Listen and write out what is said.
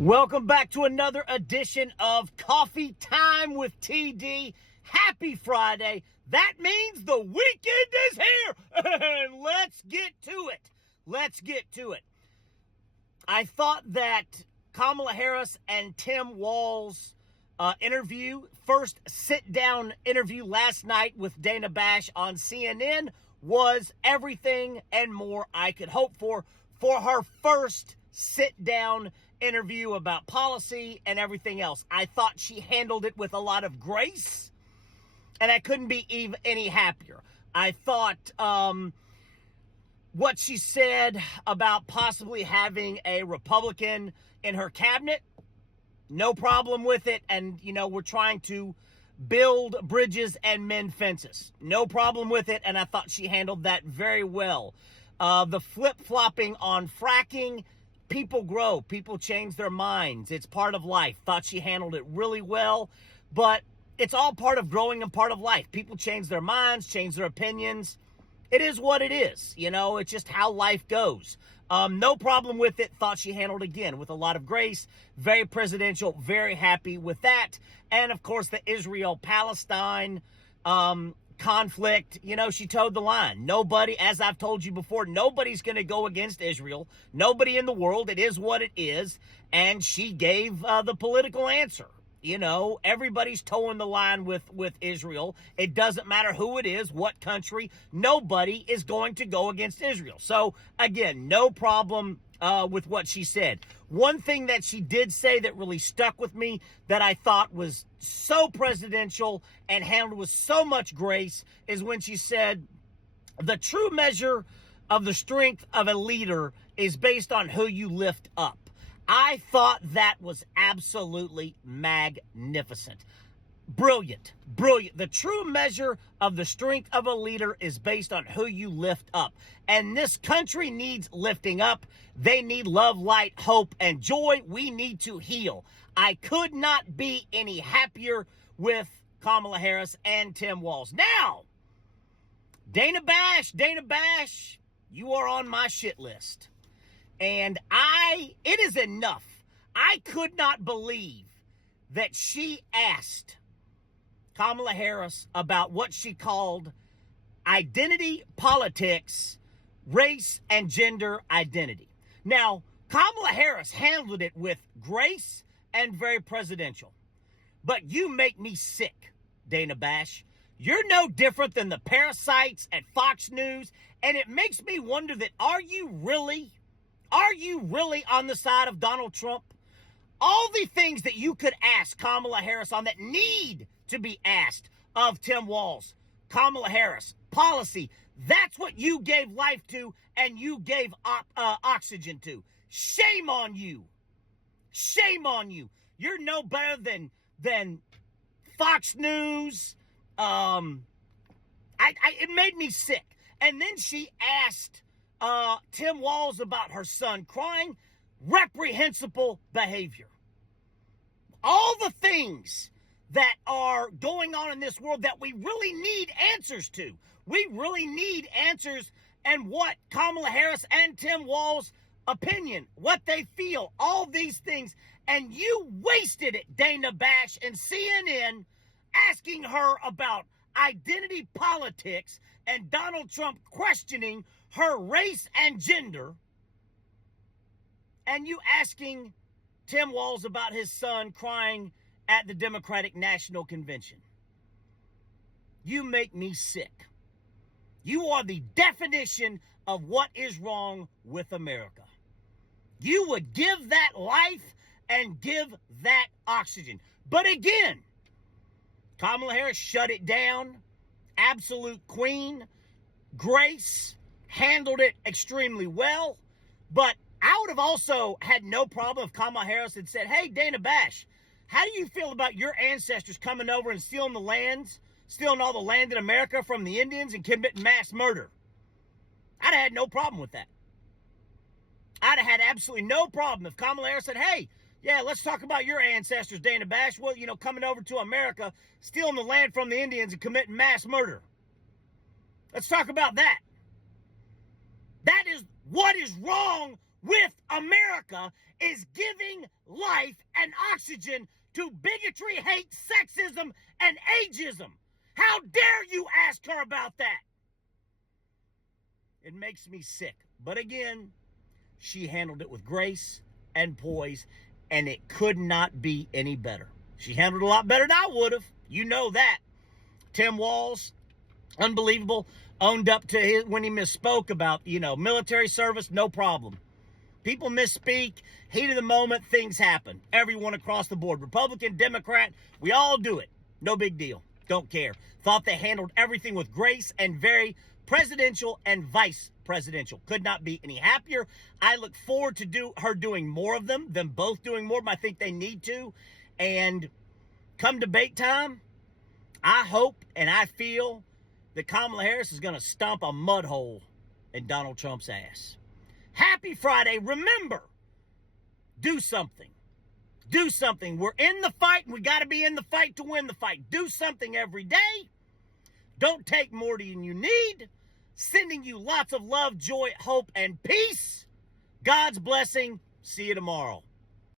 Welcome back to another edition of Coffee Time with TD. Happy Friday. That means the weekend is here. And let's get to it. I thought that Kamala Harris and Tim Walz first sit-down interview last night with Dana Bash on CNN was everything and more I could hope for her first sit-down interview about policy and everything else. I thought she handled it with a lot of grace, and I couldn't be even any happier. I thought what she said about possibly having a Republican in her cabinet, no problem with it. And, we're trying to build bridges and mend fences. No problem with it. And I thought she handled that very well. The flip-flopping on fracking, people grow. People change their minds. It's part of life. Thought she handled it really well. But it's all part of growing and part of life. People change their minds, change their opinions. It is what it is. It's just how life goes. No problem with it. Thought she handled again with a lot of grace. Very presidential. Very happy with that. And of course, the Israel-Palestine conflict, she towed the line. Nobody, as I've told you before, nobody's going to go against Israel. Nobody in the world. It is what it is. And she gave the political answer. Everybody's towing the line with Israel. It doesn't matter who it is, what country. Nobody is going to go against Israel. So, again, no problem with what she said. One thing that she did say that really stuck with me that I thought was so presidential and handled with so much grace is when she said, the true measure of the strength of a leader is based on who you lift up. I thought that was absolutely magnificent. Brilliant. The true measure of the strength of a leader is based on who you lift up. And this country needs lifting up. They need love, light, hope, and joy. We need to heal. I could not be any happier with Kamala Harris and Tim Walz. Now, Dana Bash, you are on my shit list. And it is enough. I could not believe that she asked Kamala Harris about what she called identity politics, race and gender identity. Now, Kamala Harris handled it with grace and very presidential. But you make me sick, Dana Bash. You're no different than the parasites at Fox News. And it makes me wonder that are you really on the side of Donald Trump? All the things that you could ask Kamala Harris on that need to be asked of Tim Walz, Kamala Harris, policy, that's what you gave life to and you gave oxygen to. Shame on you. Shame on you. You're no better than Fox News. It made me sick. And then she asked Tim Walz about her son crying. Reprehensible behavior. All the things that are going on in this world that we really need answers to. We really need answers and what Kamala Harris and Tim Walz opinion, what they feel, all these things. And you wasted it, Dana Bash and CNN, asking her about identity politics and Donald Trump questioning her race and gender, and you asking Tim Walz about his son crying at the Democratic National Convention. You make me sick. You are the definition of what is wrong with America. You would give that life and give that oxygen. But again, Kamala Harris shut it down. Absolute queen. Grace. Handled it extremely well. But I would have also had no problem if Kamala Harris had said, hey, Dana Bash, how do you feel about your ancestors coming over and stealing all the land in America from the Indians and committing mass murder? I'd have had no problem with that. I'd have had absolutely no problem if Kamala Harris said, hey, yeah, let's talk about your ancestors, Dana Bash. Well, coming over to America, stealing the land from the Indians and committing mass murder. Let's talk about that. That is what is wrong with America is giving life and oxygen to bigotry, hate, sexism, and ageism. How dare you ask her about that? It makes me sick. But again, she handled it with grace and poise, and it could not be any better. She handled it a lot better than I would have. You know that. Tim Walz, unbelievable, owned up to his, when he misspoke about, military service, no problem. People misspeak, heat of the moment, things happen. Everyone across the board, Republican, Democrat, we all do it. No big deal. Don't care. Thought they handled everything with grace and very presidential and vice presidential. Could not be any happier. I look forward to her doing more of them both doing more. But I think they need to. And come debate time, I hope and I feel that Kamala Harris is going to stomp a mud hole in Donald Trump's ass. Happy Friday. Remember, do something. Do something. We're in the fight, and we got to be in the fight to win the fight. Do something every day. Don't take more than you need. Sending you lots of love, joy, hope, and peace. God's blessing. See you tomorrow.